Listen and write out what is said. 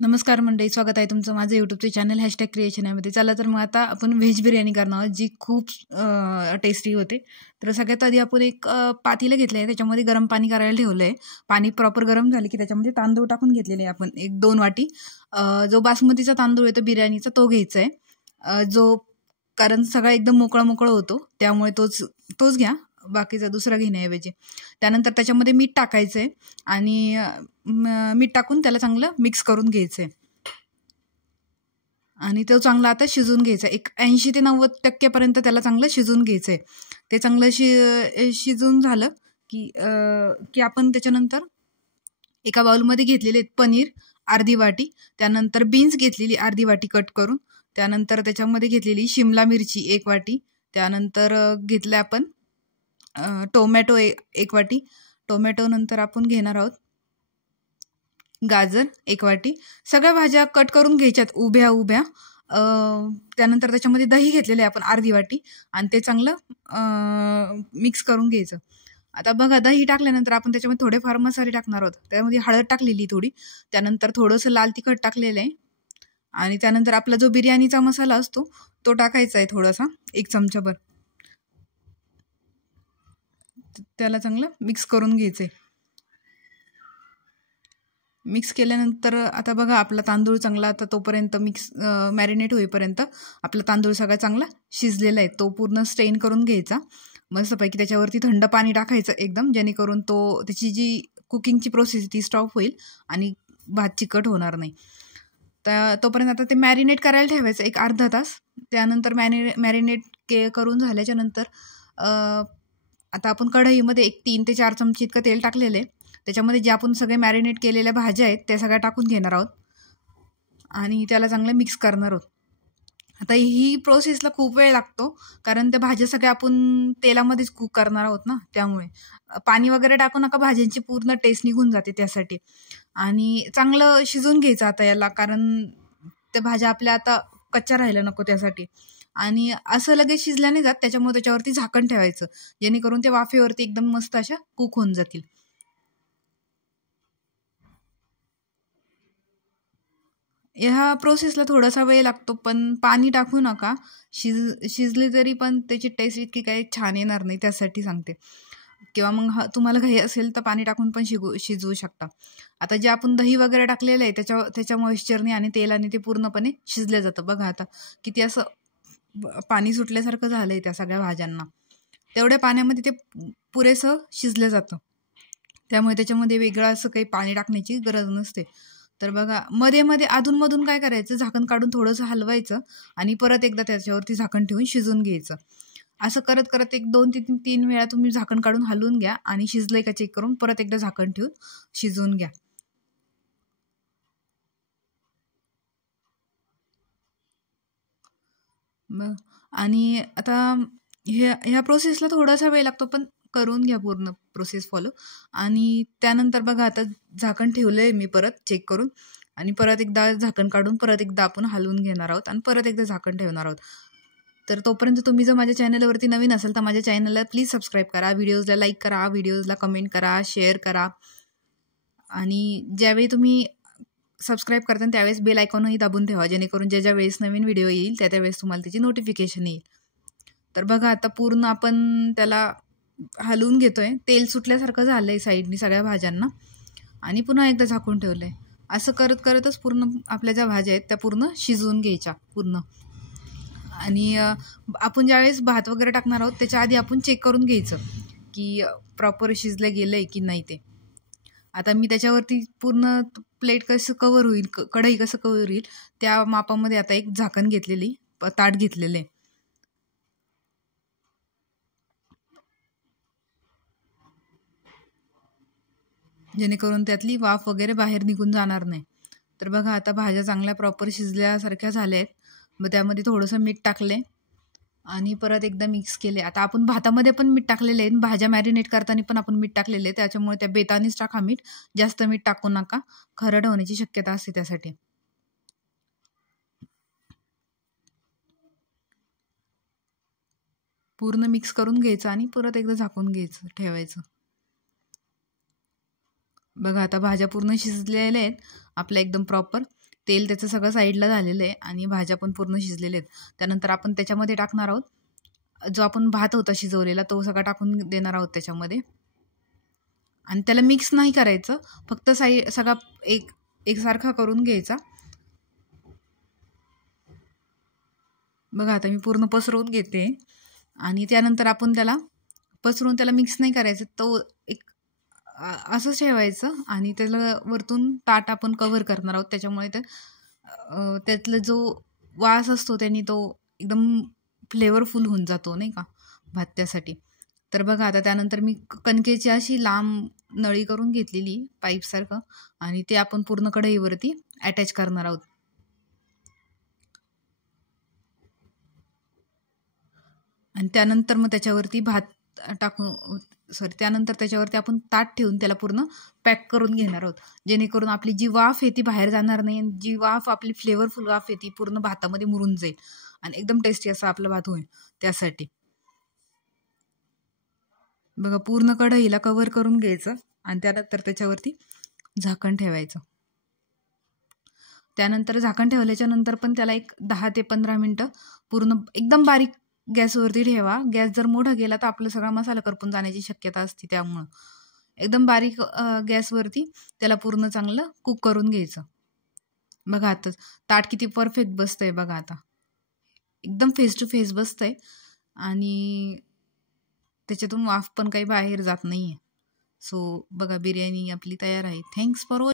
नमस्कार मंडळी, स्वागत आहे तुमचं माझं यूट्यूबचे चॅनल #क्रिएशन यामध्ये. चला तर मग आता आपण व्हेज बिर्याणी करणार आहोत, जी खूप टेस्टी होते. तर सगळ्यात आधी आपण एक पातेलं घेतलं आहे, त्याच्यामध्ये गरम पाणी करायला ठेवलं आहे. पाणी प्रॉपर गरम झालं की त्याच्यामध्ये तांदूळ टाकून घेतलेले आहे आपण 1-2 वाटी. जो बासमतीचा तांदूळ आहे तो बिर्याणीचा तो घ्यायचा आहे, कारण सगळा एकदम मोकळा मोकळा होतो, त्यामुळे तोच घ्या, बाकीचा दुसरा घेण्याऐवजी. त्यानंतर त्याच्यामध्ये मीठ टाकायचं आहे आणि मीठ टाकून त्याला चांगलं मिक्स करून घ्यायचं आहे आणि तो चांगला आता शिजून घ्यायचा. 80 ते 90% त्याला चांगलं शिजून घ्यायचं आहे. ते चांगलं शिजून झालं की आपण त्याच्यानंतर एका बाउलमध्ये घेतलेले पनीर अर्धी वाटी, त्यानंतर बीन्स घेतलेली अर्धी वाटी कट करून, त्यानंतर त्याच्यामध्ये घेतलेली शिमला मिरची 1 वाटी, त्यानंतर घेतलं आपण टोमॅटो 1 वाटी. टोमॅटो नंतर आपण घेणार आहोत गाजर 1 वाटी. सगळ्या भाज्या कट करून घ्यायच्यात उभ्या उभ्या. त्यानंतर त्याच्यामध्ये दही घेतलेले आपण अर्धी वाटी आणि ते चांगलं मिक्स करून घ्यायचं. आता बघा, दही टाकल्यानंतर आपण त्याच्यामध्ये थोडेफार मसाले टाकणार आहोत. त्यामध्ये हळद टाकलेली थोडी, त्यानंतर थोडंसं लाल तिखट टाकलेलं आहे आणि त्यानंतर आपला जो बिर्याणीचा मसाला असतो तो टाकायचा आहे थोडासा, 1 चमचाभर. त्याला चांगलं मिक्स करून घ्यायचं आहे. मिक्स केल्यानंतर आता बघा, आपला तांदूळ चांगला आता तोपर्यंत मॅरिनेट होईपर्यंत आपला तांदूळ सगळा चांगला शिजलेला आहे. तो पूर्ण स्ट्रेन करून घ्यायचा मस्तपैकी. त्याच्यावरती थंड पाणी टाकायचं एकदम, जेणेकरून त्याची जी कुकिंगची प्रोसेस ती स्टॉप होईल आणि भात चिकट होणार नाही. तर तोपर्यंत आता ते मॅरिनेट करायला ठेवायचं 1 अर्धा तास. त्यानंतर मॅरिनेट करून झाल्याच्या नंतर आता आपण कढईमध्ये 3 ते 4 चमचे इतकं तेल टाकलेलं आहे. त्याच्यामध्ये जे आपण सगळे मॅरिनेट केलेल्या भाज्या आहेत त्या सगळ्या टाकून घेणार आहोत आणि त्याला चांगलं मिक्स करणार आहोत. आता ही प्रोसेसला खूप वेळ लागतो, कारण त्या भाज्या सगळ्या आपण तेलामध्येच कुक करणार आहोत ना, त्यामुळे पाणी वगैरे टाकू नका, भाज्यांची पूर्ण टेस्ट निघून जाते त्यासाठी. आणि चांगलं शिजून घ्यायचं आता याला, कारण त्या भाज्या आपल्या आता कच्च्या राहायला नको त्यासाठी. आणि असं लगेच शिजल्या नाही जात, त्याच्यामुळे त्याच्यावरती झाकण ठेवायचं, जेणेकरून ते वाफेवरती एकदम मस्त अशा कुक होऊन जातील. ह्या प्रोसेसला थोडासा वेळ लागतो, पण पाणी टाकू नका. शिजली तरी पण त्याची टेस्ट इतकी काही छान येणार नाही, त्यासाठी सांगते. किंवा मग तुम्हाला घाई असेल तर पाणी टाकून पण शिजवू शकता. आता जे आपण दही वगैरे टाकलेलं आहे त्याच्या मॉइश्चरने आणि तेलाने ते पूर्णपणे शिजलं जातं. बघा आता किती असं पाणी सुटल्यासारखं झालं आहे त्या सगळ्या भाज्यांना. तेवढ्या पाण्यामध्ये ते पुरेसं शिजलं जातं, त्यामुळे त्याच्यामध्ये वेगळं असं काही पाणी टाकण्याची गरज नसते. तर बघा, मध्ये मध्ये अधूनमधून काय करायचं, झाकण काढून थोडंसं हलवायचं आणि परत एकदा त्याच्यावरती झाकण ठेवून शिजून घ्यायचं. असं करत करत 1-2 ते 3 वेळा तुम्ही झाकण काढून हलवून घ्या आणि शिजलंय का चेक करून परत एकदा झाकण ठेवून शिजवून घ्या. आणि आता ह्या प्रोसेसला थोडासा वेळ लागतो, पण करून घ्या पूर्ण प्रोसेस फॉलो. आणि त्यानंतर बघा, आता झाकण ठेवलं आहे मी परत चेक करून, आणि परत एकदा झाकण काढून परत एकदा आपण हलवून घेणार आहोत आणि परत एकदा झाकण ठेवणार आहोत. तर तोपर्यंत तुम्ही जर माझ्या चॅनलवरती नवीन असाल तर माझ्या चॅनलला प्लीज सबस्क्राईब करा, व्हिडिओजला लाईक करा, व्हिडिओजला कमेंट करा, शेअर करा. आणि ज्यावेळी तुम्ही सबस्क्राईब करता त्यावेळेस बेल आयकॉनही दाबून ठेवा, जेणेकरून ज्या वेळेस नवीन व्हिडिओ येईल त्या वेळेस तुम्हाला त्याची नोटिफिकेशन येईल. तर बघा, आता पूर्ण आपण त्याला हलवून घेतोय, तेल सुटल्यासारखं झालं आहे साईडनी सगळ्या भाज्यांना, आणि पुन्हा एकदा झाकून ठेवलं आहे. असं करत करतच पूर्ण आपल्या ज्या भाज्या आहेत त्या पूर्ण शिजवून घ्यायच्या पूर्ण. आणि आपण ज्यावेळेस भात वगैरे टाकणार आहोत त्याच्या आधी आपण चेक करून घ्यायचं की प्रॉपर शिजलं गेलं आहे की नाही ते. आता मी त्याच्यावरती पूर्ण प्लेट कसं कवर होईल, कढई कसं कवर होईल त्या मापामध्ये आता एक झाकण घेतलेली ताट घेतलेले, जेणेकरून त्यातली वाफ वगैरे बाहेर निघून जाणार नाही. तर बघा, आता भाज्या चांगल्या प्रॉपर शिजल्यासारख्या झाल्या आहेत. मग त्यामध्ये थोडंसं मीठ टाकले आणि परत एकदा मिक्स केले. आता आपण भातामध्ये पण मीठ टाकलेले आहे, भाज्या मॅरिनेट करताना पण आपण मीठ टाकलेले आहे, त्याच्यामुळे त्या बेतानीच टाका मीठ, जास्त मीठ टाकू नका, खरड होण्याची शक्यता असते त्यासाठी. पूर्ण मिक्स करून घ्यायचं आणि परत एकदा झाकून घ्यायचं, ठेवायचं. बघा, आता भाज्या पूर्ण शिजलेल्या आहेत आपल्या एकदम प्रॉपर. तेल त्याचं सगळं साईडला झालेलं आहे आणि भाज्या पण पूर्ण शिजलेल्या आहेत. त्यानंतर आपण त्याच्यामध्ये टाकणार आहोत जो आपण भात होता शिजवलेला, तो सगळा टाकून देणार आहोत त्याच्यामध्ये. आणि त्याला मिक्स नाही करायचं, फक्त सगळा एकसारखा करून घ्यायचा. बघा आता मी पूर्ण पसरवून घेते आणि त्यानंतर आपण त्याला पसरवून त्याला मिक्स नाही करायचं, तो एक असंच ठेवायचं आणि त्याला वरतून ताट आपण कव्हर करणार आहोत. त्याच्यामुळे त्यातला जो वास असतो त्यांनी तो एकदम फ्लेवरफुल होऊन जातो नाही का भात, त्यासाठी. तर बघा आता त्यानंतर मी कणकेची अशी लांब नळी करून घेतलेली पाईपसारखं आणि ते आपण पूर्ण कढईवरती अटॅच करणार आहोत. आणि त्यानंतर मग त्याच्यावरती भात त्यानंतर त्याच्यावरती आपण ताट ठेवून त्याला पूर्ण पॅक करून घेणार आहोत, जेणेकरून आपली जी वाफ आहे ती बाहेर जाणार नाही आणि जी वाफ आपली फ्लेवरफुल वाफ आहे ती पूर्ण भातामध्ये मुरून जाईल आणि एकदम टेस्टी असा आपला भात होईल. त्यासाठी बघा पूर्ण कढईला कव्हर करून घ्यायचं आणि त्यानंतर त्याच्यावरती झाकण ठेवायचं. त्यानंतर झाकण ठेवल्याच्या नंतर पण त्याला एक 10 ते 15 मिनटं पूर्ण एकदम बारीक गॅसवरती ठेवा. गॅस जर मोठा गेला तर आपला सगळा मसाला करपून जाण्याची शक्यता असते, त्यामुळं एकदम बारीक गॅसवरती त्याला पूर्ण चांगलं कुक करून घ्यायचं. बघा आता ताट किती परफेक्ट बसतंय, बघा आता एकदम फेस टू फेस बसतंय आणि त्याच्यातून वाफ पण काही बाहेर जात नाहीये. सो बघा बिर्याणी आपली तयार आहे. Thanks for